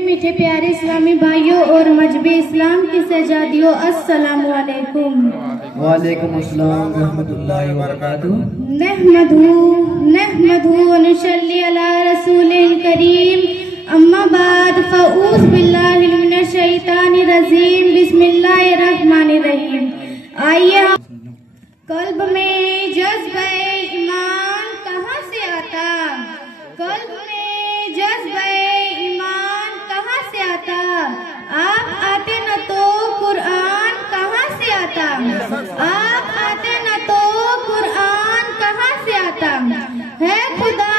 मीठे प्यारे इस्लामी भाइयों और मजहबी इस्लाम की शहजादियों, अस्सलामु अलैकुम। वालेकुम अस्सलाम रहमतुल्लाहि व बरकातुहू। नहमदू व नुसल्ली अला रसूलिल करीम, अम्मा बाद फ़ऊज़ बिल्लाहि मिनश शैतानिर रजीम, बिस्मिल्लाहिर रहमानिर रहीम। आइए, कल्ब में जज्बे ईमान कहाँ से आता? कल्ब में जज्बे ईमान कहाँ से आता? आप आते न तो कुरान कहाँ से आता? आप आते न तो कुरान कहाँ से आता? है खुदा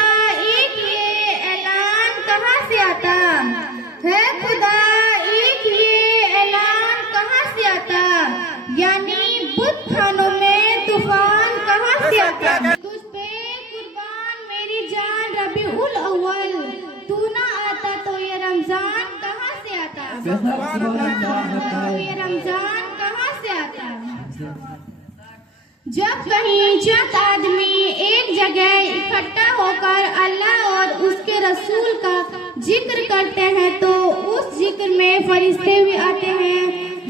एक ये ऐलान कहाँ से आता? है खुदा एक ये ऐलान कहाँ से आता? यानी बुत खानों में तूफान कहाँ से आता? कुछ पे कुर्बान मेरी जान रबीउल अव्वल, तू ना आता तो ये रमजान कहाँ से आता? ये रमजान कहाँ से आता? जब कहीं चंद आदमी एक जगह इकट्ठा होकर अल्लाह और उसके रसूल का जिक्र करते हैं तो उस जिक्र में फरिश्ते भी आते हैं,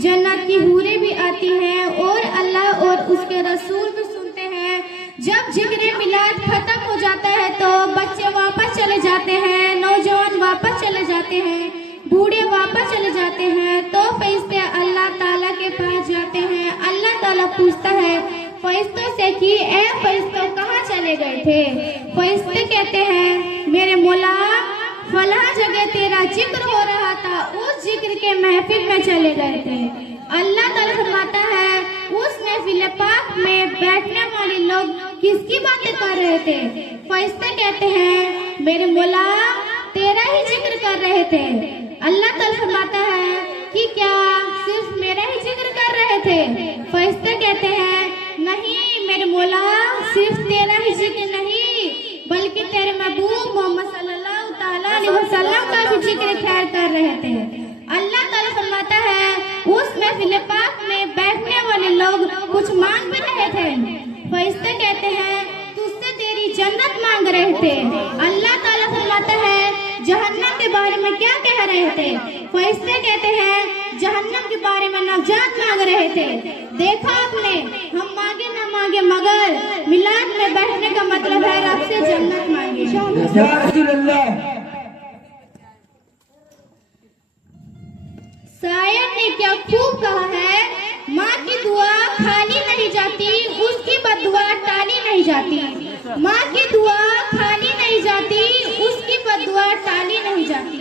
जन्नत की हूरें भी आती हैं और अल्लाह और उसके रसूल भी सुनते हैं। जब जिक्र मिलाद खत्म हो जाता है तो बच्चे वापस चले जाते हैं, नौजवान वापस चले जाते हैं, बूढ़े वापस चले जाते हैं, तो फरिश्ते अल्लाह ताला के पास जाते हैं। अल्लाह ताला पूछता है फरिश्तों से कि ए फरिश्तों कहाँ चले गए थे? फरिश्ते कहते हैं मेरे मौला फला जगह तेरा जिक्र हो रहा था, उस जिक्र के महफिल में चले गए थे। अल्लाह ताला फरमाता है उस महफिल पाक में बैठने वाले लोग किसकी बातें कर रहे थे? फरिश्ते कहते हैं मेरे मौला तेरा ही जिक्र कर रहे थे। अल्लाह ताला फरमाता है कि क्या सिर्फ मेरा ही जिक्र कर रहे थे? फरिश्ते कहते हैं नहीं मेरे मौला, सिर्फ तेरा ही जिक्र नहीं बल्कि तेरे महबूब मोहम्मद सल्लल्लाहु ताला अलैहि वसल्लम का भी जिक्र खैर कर रहे थे। अल्लाह ताला फरमाता है उस महफिल पाक में बैठने वाले लोग कुछ मांग भी रहे थे। फरिश्ते कहते हैं तुझसे तेरी जन्नत मांग रहे थे। अल्लाह ताला फरमाता है जहन्नम के बारे में क्या कह रहे थे? फरिश्ते कहते हैं जहन्नम के बारे में नजात मांग रहे थे। देखा आपने, हम मांगे ना मांगे मगर मिलाद में बैठने का मतलब है रब से जन्नत मांगे। शायर ने क्या खूब कहा है, माँ की दुआ खाली नहीं जाती, उसकी बददुआ टाली नहीं जाती। माँ की दुआ खाली नहीं जाती, उसकी बददुआ टाली नहीं जाती।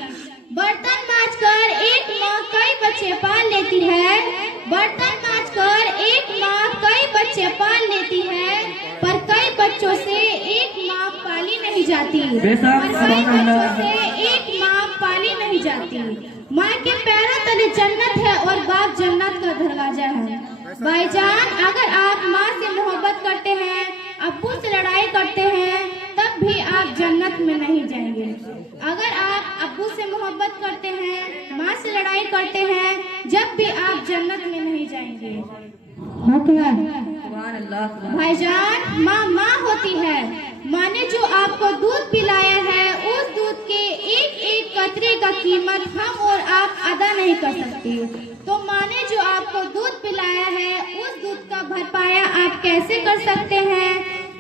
बर्तन मांजकर एक माँ कई बच्चे पाल लेती है, बर्तन मांजकर एक माँ कई बच्चे पाल लेती है, पर कई बच्चों से एक माँ पाली नहीं जाती। कई बच्चों से एक माँ पाली नहीं जाती। माँ के पैरों तले जन्नत है और बाप जन्नत का दरवाजा है। भाईजान, अगर आप माँ से मोहब्बत करते हैं, अब्बू से लड़ाई करते हैं, तब भी आप जन्नत में नहीं जाएंगे। अगर आप अब्बू से मोहब्बत करते हैं, माँ से लड़ाई करते हैं, जब भी आप जन्नत में नहीं जाएंगे। भाईजान, माँ होती है। माँ ने जो आपको दूध पिलाया है, उस दूध के एक एक कतरे का कीमत हम और आप अदा नहीं कर सकते। तो माँ ने जो आपको दूध पिलाया है, उस दूध का भरपाया आप कैसे कर सकते हैं?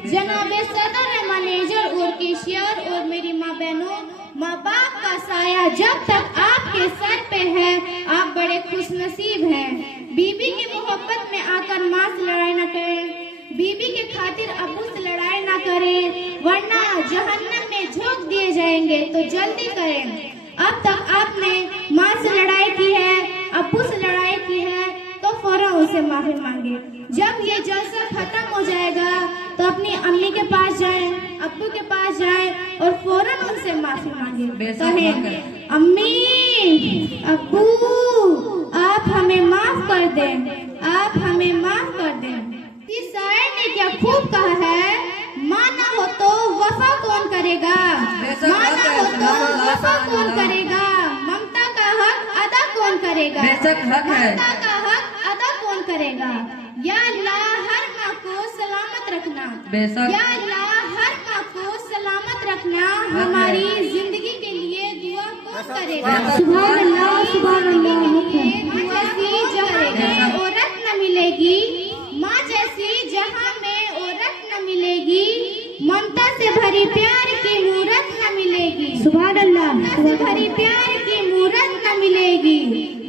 जनाबे सदर, मैनेजर और कैशियर और मेरी माँ बहनों, माँ बाप का साया जब तक आपके सर पे है, आप बड़े खुशनसीब हैं। बीबी की मोहब्बत में आकर माँ से लड़ाई न करें, बीबी के खातिर अब्बू से लड़ाई ना करें, वरना जहन्नम में झोंक दिए जाएंगे। तो जल्दी करें। अब तक आपने माँ से लड़ाई की है, अब्बू से लड़ाई की है, तो फौरन उनसे माफी मांगे। जब ये जलसा खत्म हो जाएगा तो अपनी अम्मी के पास जाएं, अब्बू के पास जाएं और फौरन उनसे माफी मांगे। कहें अम्मी, अब्बू, आप हमें माफ कर दें, आप हमें माफ कर दें। इस शायर ने क्या खूब कहा है, माँ ना हो तो वफा कौन करेगा, माँ ना हो तो वफा कौन करेगा, ममता का हक अदा कौन करेगा, ममता का हक अदा कौन करेगा। या अल्लाह हर माँ को सलामत रखना, या अल्लाह हर माँ को सलामत रखना, हमारी जिंदगी के लिए दुआ को करेगा। सुभान अल्लाह, सुभान अल्लाह। जैसी जहाँ में औरत न मिलेगी, माँ जैसी जहाँ में औरत न मिलेगी, ममता से भरी प्यार की मूरत न मिलेगी। सुभान अल्लाह। ममता से भरी प्यार की मूरत न मिलेगी।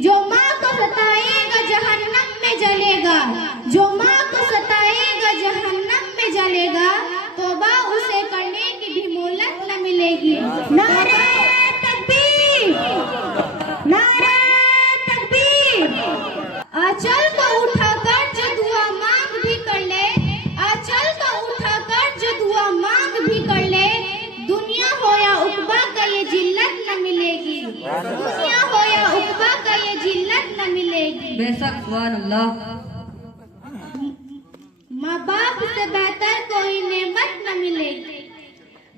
जो माँ को सताएगा जहन्नम में जलेगा, जो माँ को सताएगा जहन्नम में जलेगा, तौबा उसे करने की भी मोहलत न मिलेगी। नारे तकबीर, नारे तकबीर। आंचल को उठाकर जो दुआ मांग भी कर ले, आंचल को उठाकर जो दुआ मांग भी कर ले, दुनिया हो या उकबा का ये जिल्लत न मिलेगी। दुनिया हो या उकबा का ये जिल्लत न मिलेगी। बेशक सुभान अल्लाह। माँ बाप से बेहतर कोई नेमत न मिलेगी,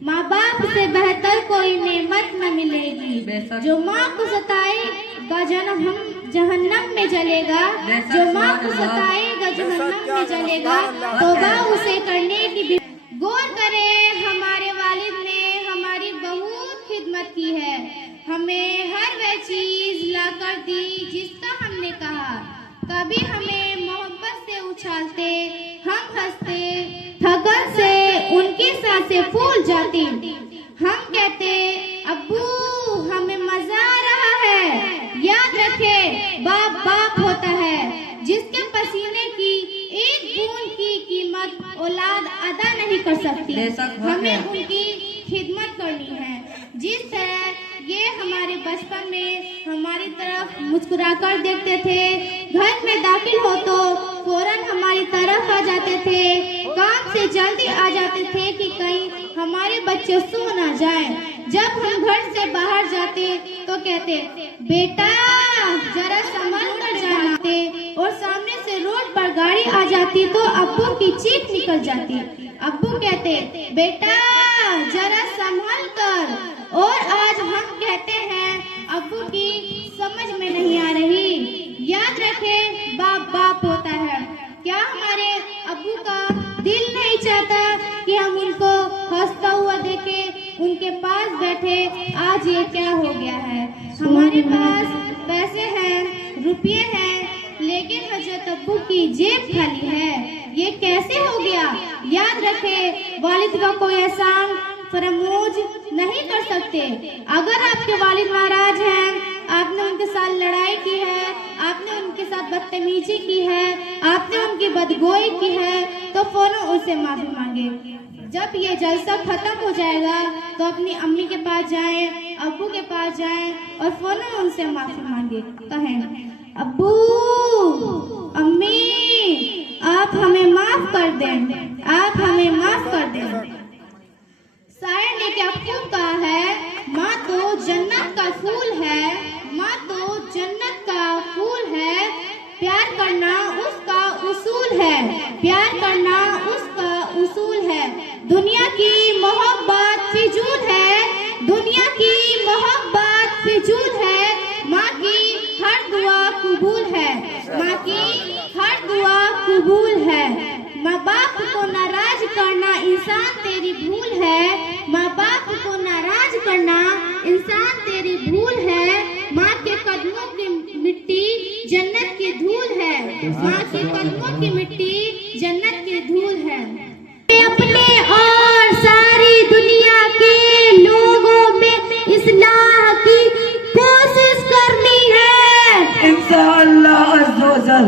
माँ बाप से बेहतर कोई नेमत न मिलेगी। जो माँ को सताएगा जहन्नम में जलेगा, जो माँ को सताएगा जहन्नम में जलेगा, तौबा उसे करने की भी। गौर करें, हमारे वालिद ने हमारी बहुत खिदमत की है, हमें हर वह चीज लाकर दी जिसका हमने कहा। कभी हमें मोहब्बत से उछालते, हम हंसते, थकन से उनकी सांसें फूल जाती। हम कहते अब्बू हमें मजा आ रहा है। याद रखे बाप बाप होता है, जिसके पसीने की एक बूंद की कीमत औलाद अदा नहीं कर सकती। हमें उनकी खिदमत करनी है। जिस तरह ये हमारे बचपन में हमारी तरफ मुस्कुराकर देखते थे, घर में दाखिल हो तो फौरन हमारी तरफ आ जाते थे, काम से जल्दी आ जाते थे कि कहीं हमारे बच्चे सो ना जाए। जब हम घर से बाहर जाते तो कहते बेटा जरा संभल कर जाना, और सामने से रोड पर गाड़ी आ जाती तो अब्बू की चीख निकल जाती। अब्बू कहते बेटा जरा संभल कर, और आज हम कहते हैं अब्बू की समझ में नहीं आ रही। याद रखे बाप बाप होता है। क्या हमारे अब्बू का दिल नहीं चाहता कि हम उनको हंसता हुआ देखे, उनके पास बैठे आज ये क्या हो गया है। हमारे पास पैसे हैं, रुपये हैं, लेकिन हजरत अब्बू की जेब खाली है। ये कैसे हो गया? याद रखे वालिद का कोई एहसान फरामोश नहीं कर सकते। अगर आपके वालिद नाराज हैं, आपने उनके साथ लड़ाई की है, आपने उनके साथ बदतमीजी की है, आपने उनकी बदगोई की है, तो फौरन उनसे माफी मांगे। जब ये जलसा खत्म हो जाएगा तो अपनी अम्मी के पास जाएं, अब्बू के पास जाएं और फौरन उनसे माफी मांगे। कहें अब्बू अम्मी आप हमें माफ कर दें, आप हमें माफ कर दें। शायर ने क्या खूब कहा है, माँ तो जन्नत का फूल है, माँ तो जन्नत का फूल है, प्यार करना उसका उसूल है, प्यार करना उसका उसूल है। दुनिया की मोहब्बत फिजूल है, दुनिया की मोहब्बत फिजूल है, माँ की हर दुआ कबूल है, माँ की हर दुआ कबूल है। माँ बाप को नाराज करना इंसान तेरी भूल है, माँ बाप को नाराज करना इंसान तेरी भूल है। माँ के कदमों की मिट्टी जन्नत की धूल है, माँ के कदमों की मिट्टी जन्नत की धूल है। अपने और सारी दुनिया के लोगों में इस्लाह की कोशिश करनी है। इंशाअल्लाह अज़्ज़ व जल।